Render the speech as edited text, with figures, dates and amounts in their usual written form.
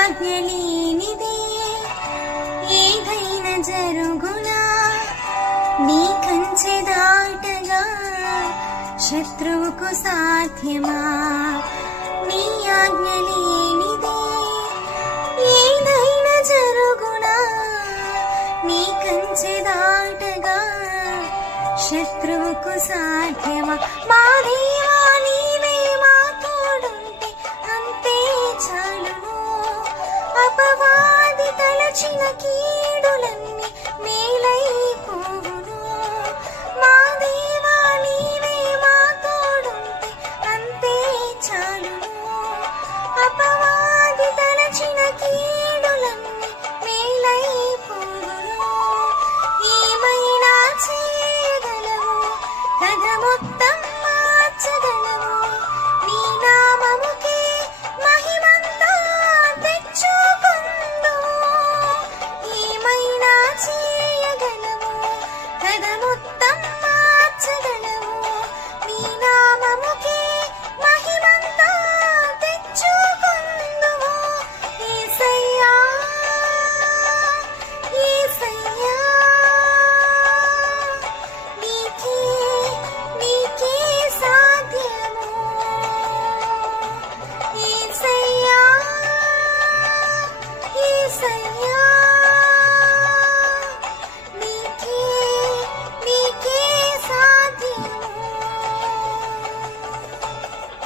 ఆజ్ఞ లేనిదే ఏదైనా జరుగునా, నీ కంచె దాటగా శత్రువుకు సాధ్యమా? నీ ఆజ్ఞ లేనిదే ఏదైనా జరుగునా, నీ కంచె దాటగా శత్రువుకు సాధ్యమా? మా దేవా నీవే మా తోడుంటే అంతే చాలును. అపవాది తలచిన కీడులన్నీ మేలై